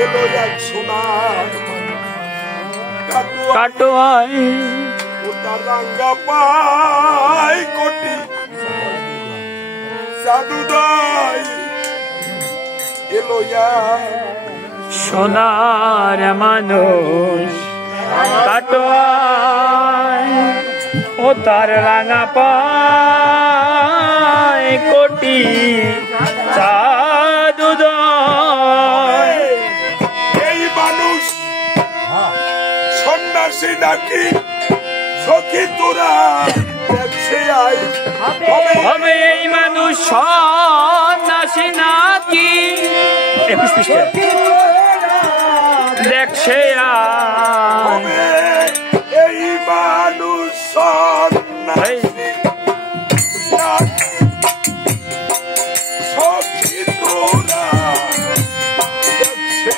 এলো এক সোনার কাটোয়াই ওটা রাঙ্গা পাই কোটি জাদুদাই এলো সোনার মানুষ কাটোয়াই ও তার রাঙা পায় কোটি জাদুদাই। এই মানুষ সন্ন্যাসী নাকি সখী তোরা দেখছে আই হবে এই মানুষ সন্ন্যাসী নাকি 21 পৃষ্ঠা দেখছে এই মানুষ সন্ন্যাসী নাকি সখী তোরা দেখছে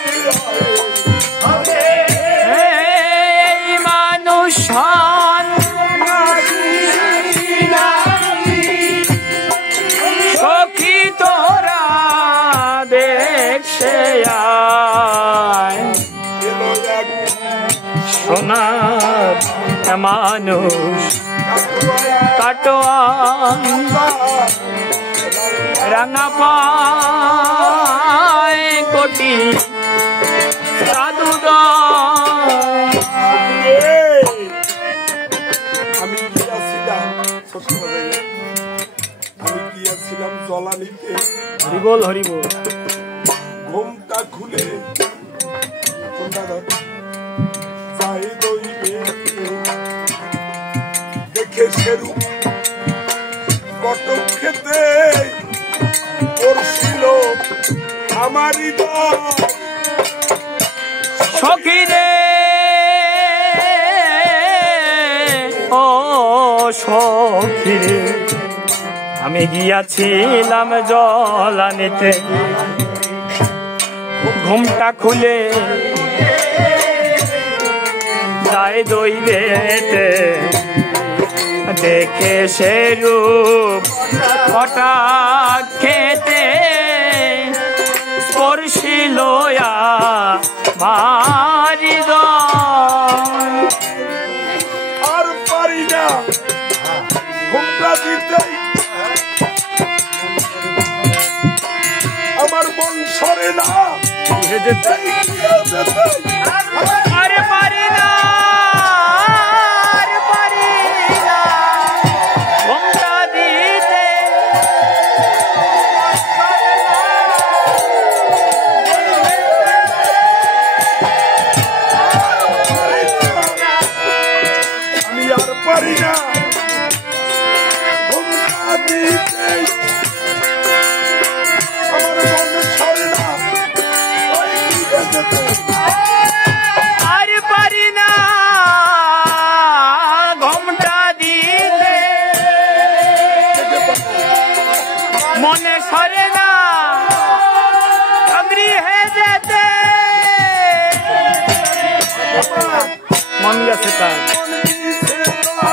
এই মানুষ সখী তোরা দেখছে সোনার মানুষ কাটোয়া রাঙা পায় কোটি জাদুদাই। আমি গিয়েছিলাম জলানিতে হরিবোল হরিবোল ঘুমটা খুলে যাই দইবে দেখে সেরু কটক খেতে পড়ছিল আমারই সখী রে ও সখী রে আমি গিয়াছিলাম জলানিতে ঘুমটা খুলে যাই দইবেতে দেখে সে রূপ হঠাৎ খেতে পড়ছিল ভারি আর পারি না ঘুমটা দিতেই আমার মন সরে না আরে পারি না ঘুমটা দিতে আমি আর পারি না ঘুমটা দিতে আমার মন সরে না আর পারি না ঘুমটা দিতে মনে সরে না গৃহে যেতে মন গেছে তার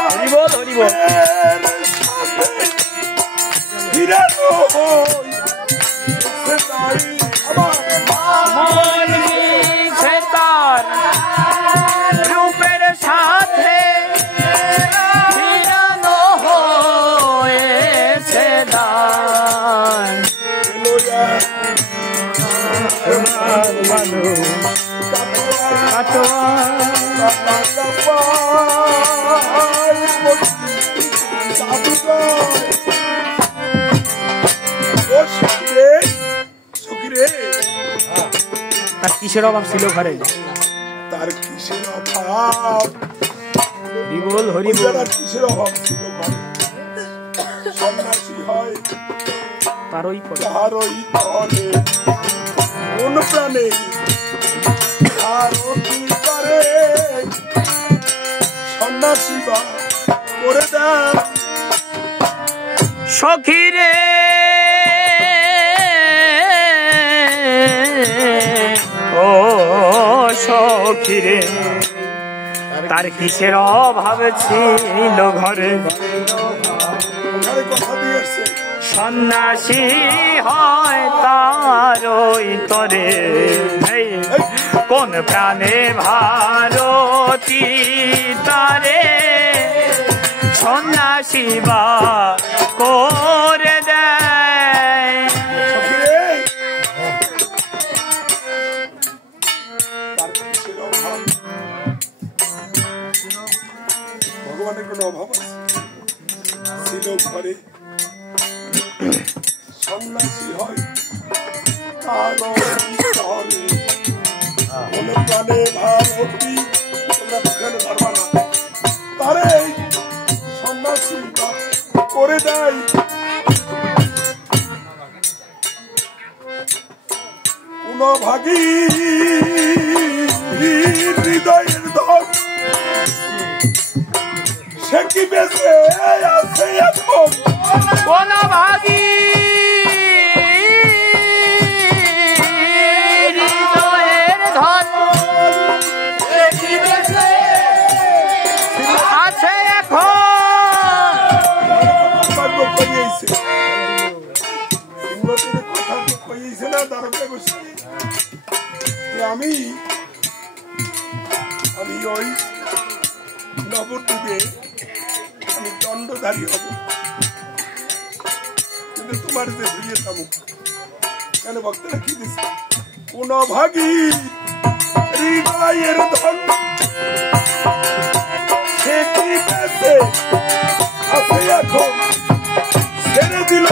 হরিবোল হরিবোল মন মিছে তার রূপের সাথে ফিরানো হয়েছে দান তার কিসের অভাব ছিল ঘরে তার কিসের অভাব হরিবোল হরিবোল কিসের অভাব ছিল সন্ন্যাসী হয় তারই তারই করে কোন প্রাণে আরো কি করে সন্ন্যাসী বা করে দেয় সখী রে ও সখী রে তার কিসের অভাব ছিল ঘরে সন্ন্যাসী হয় তারই তরে মন প্রাণে ভারতী তারে সন্ন্যাসী বা করে দেয়। ভগবানের কোনো অভাব আছে? ছিল ঘরে সন্ন্যাসী হয় মনে প্রাণে ভাবী তোমরা বুঝাতে পারবা না, তারে সন্ন্যাসী করে দেয়। কোন ভাগী হৃদয়ের ধন সে কি বেঁচে আছে এখন? কোন ভাগী হৃদয়ের ধন সে কি বেঁচে আছে এখন? আমি ওই নবদ্বীপে আমি দণ্ডধারী হব, কিন্তু তোমার যে ফিরিয়ে যাবো কেন? ভক্তরা কি দিচ্ছে? কোন ভাগী হৃদয়ের ধন সে কি বেঁচে আছে এখন? ছেড়ে দিল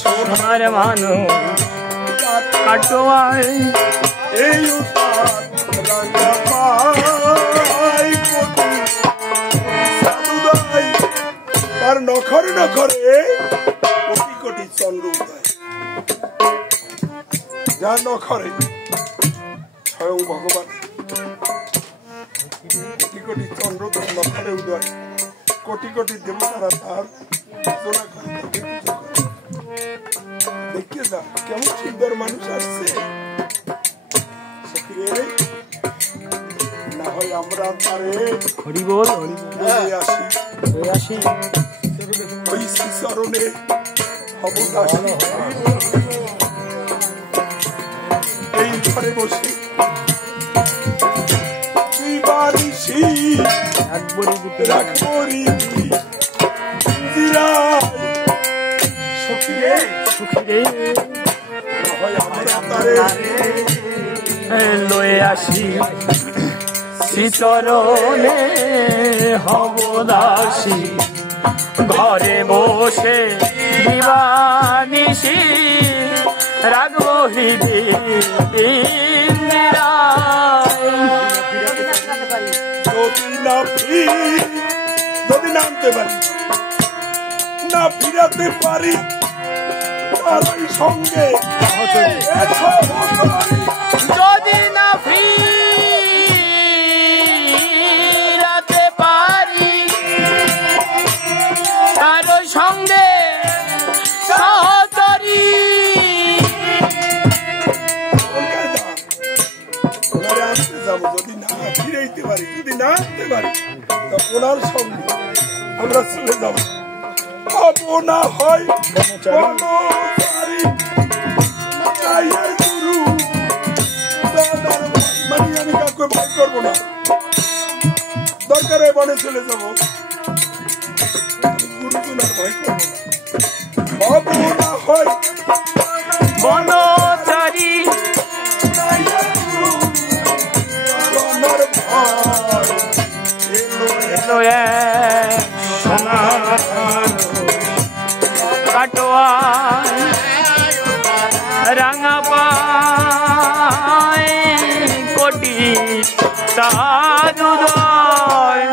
সোনার মানু কাটোয়ায় এই রাঙা পাই সাধুদাই তার নখরে নখরে কোটি কোটি চন্দ্র উদয়, যার নখরে স্বয়ং ভগবান কোটি কোটি চন্দ্র তার নখরে উদয়, কোটি কোটি দেবতারা তার পূজা করে। দেখিয়ে যা কেমন সুন্দর মানুষ আসছে। না হয় আমরা তারে হরিবোল আসি ওই শ্রীচরণে হব দাসী। এই ঘরে বসে লয়ে আসি শ্রীচরণে হব দাসী, ঘরে বসে দিবানিশি রাখবো হৃদয়। যদি নামতে পারি না ফিরাতে পারি তার সঙ্গে, যদি না ফিরাতে পারি তার সঙ্গে সহচরী। আনতে যাবো যদি না ফিরাইতে পারি, যদি না আনতে পারি ওনার সঙ্গে আমরা চলে যাবো। হবো না হয় মানে আমি কাউকে ভয় করবো না, দরকার হয় বনে চলে যাবো, গুরুজনার ভয় করবো না। হবো না হয় বনচারী কাটোয়া রাঙা পায় কোটি সাধুদয়।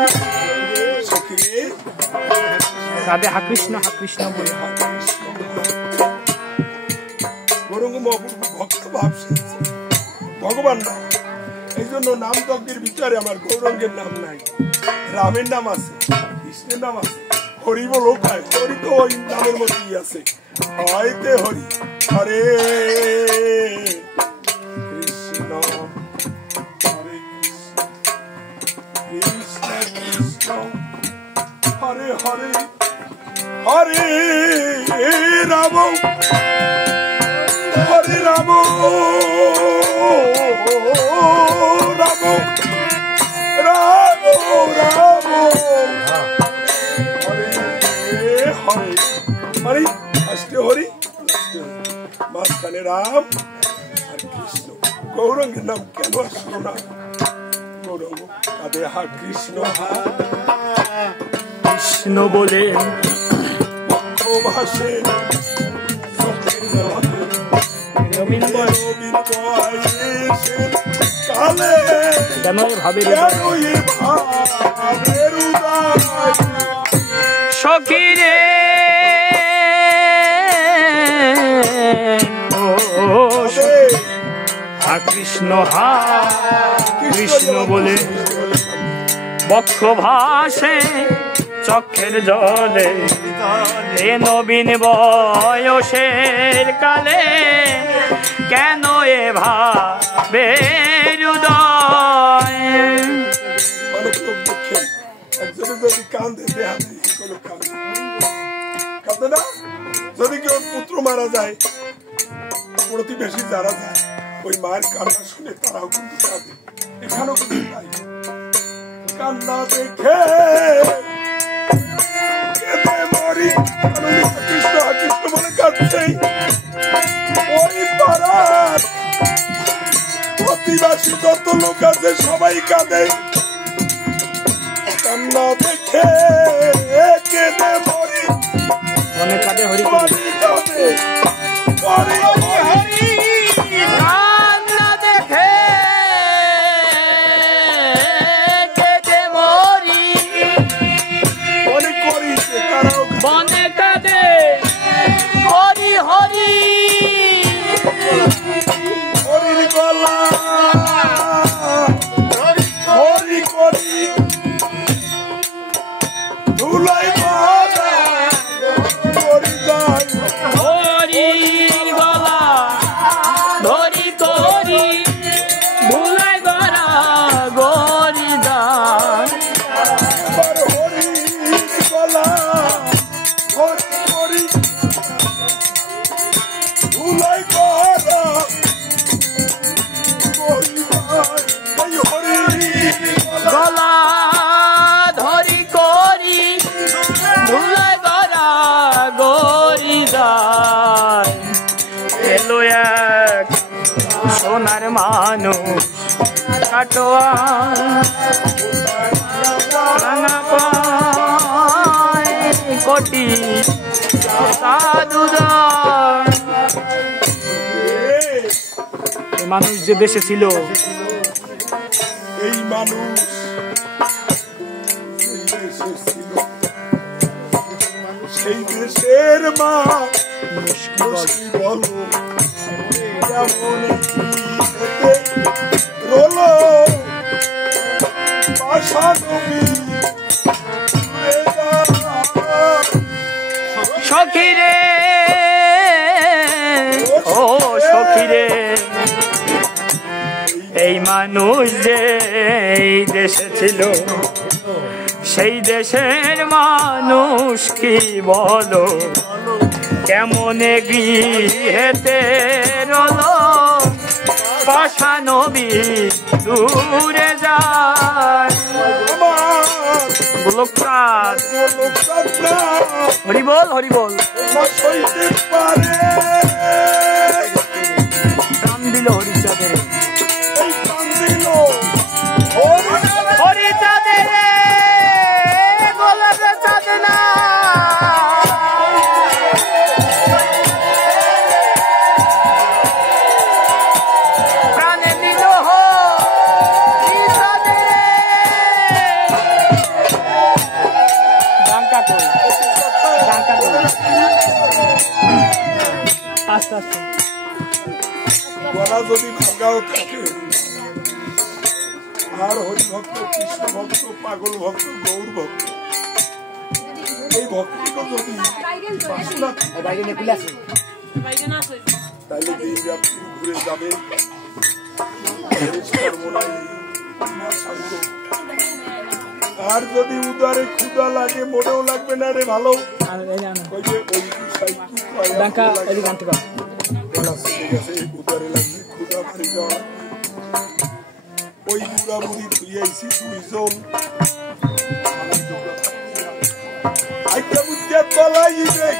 রাধে হা কৃষ্ণ বলে ভক্ত ভাব ভগবান না। এই জন্য নাম যজ্ঞের ভিতরে আমার গৌরঙ্গের নাম নাই, রামের নাম আছে, কৃষ্ণের নাম আছে, হরি বলো ভাই, হরি তো ওই নামের মধ্যেই আছে, হয়তে হরি। হরে কৃষ্ণ হরে কৃষ্ণ কৃষ্ণ হরে হরে, হরে রাম হরে রাম রাম রাম রাম হরে হরে, মানে আস্তে হরি মাঝখানে রাম আর কৃষ্ণ। গৌরাঙ্গের নাম কেন আসলো না? গৌরাঙ্গ কাঁদে হা কৃষ্ণ, হা কৃষ্ণ বলে ভাসে কালে কেন ভাবে সখী রে হা কৃষ্ণ, হা কৃষ্ণ বলে বক্ষ ভাসে চক্ষের জলে, এ নবীন বয়সের কালে কেন এ ভাবে হৃদয়। অনেক লোক দেখেন একজনে যদি কান্দে কাঁদে না, যদি কেউ পুত্র মারা যায়, প্রতিবেশী যারা যায় ওই মায়ের কান্না শুনে তারাও কিন্তু কাঁদে। এখানেও কিন্তু তাই কান্না দেখে মরি, কৃষ্ণ কৃষ্ণ বলে কাঁদছে। ওই পাড়ার প্রতিবাসী যত লোক আছে সবাই কাঁদে, কান্না দেখে কেঁদে মরি, মনে কাঁদে হরি মরি কাঁদে মরি হরি। কান্না দেখে কেঁদে মরি, মনে করিছে তারাও মনে কাঁদে হরি হরি। হরির গলা হরি করি ধুলাই বাবা করি যায়, হরির গলা ধরি করি ভুলাই গড়া গরি দান। আবার হরির গলা হরি করি ধুলাই বাবা করি যায়, এই হরির গলা গলা ধরি করি ভুলাই গড়া গরি দান। এলো এক সোনার মানুষ কাটোয়া রাঙা পায় কোটি সাধুদান। এই মানুষ যে দেশে ছিল, এই মানুষ সেই দেশে ছিল, সেই দেশের মা মুশকি বলো কেমন কি রোলো পাশা নবী সখী রে ও সখী রে, এই মানুষ যে এই দেশে ছিল, সেই দেশের মানুষ কি বলো কেমনে গৃহেতে রলো, পাশা নবী দূরে যায়। গোলকচাঁদ হরি বল হরি বল, সইতে পারে প্রাণ দিল হরিচাঁদের, এই প্রাণ দিল হরিচাঁদের গোলাপের চাঁদ না। প্রাণে দিল হরিচাঁদের, ডাঙ্কা কই ডাঙ্কা কই, আস্তে আস্তে গলা যদি ভাঙাও থাকে, আর হরি ভক্ত কৃষ্ণ ভক্ত পাগল ভক্ত গৌর ভক্ত এই ভক্তিকে যদি বাসনা তাহলে দিন রাত্রি ঘুরে যাবে আর যদি উদারে ক্ষুদা লাগে মনেও লাগবে না রে ভালো ওই যে উদারে লাগবে ক্ষুদা বাড়ি যাওয়া ওই বুড়া বুড়ি তুই আইসি দুইজন তলাই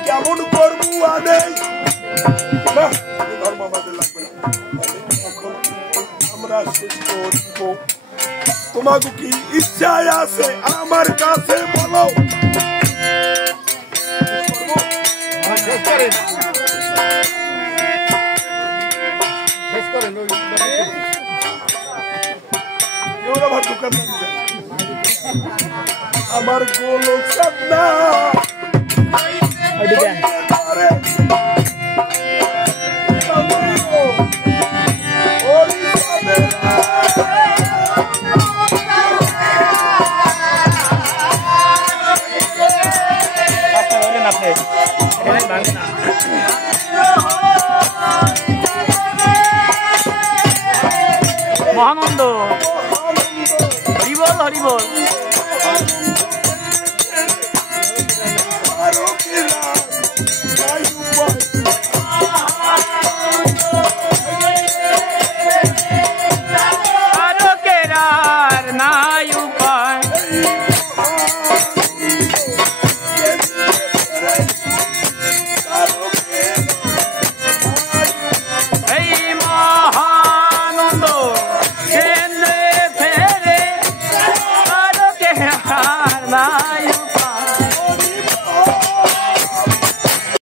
কেমন করবো আনে ধর্ম আমাদের লাগবে না আমরা শেষ করব তোমাকে কি ইচ্ছায় আছে আমার কাছে বলো আমার দোকান আমার গোলক সাদনা আপনি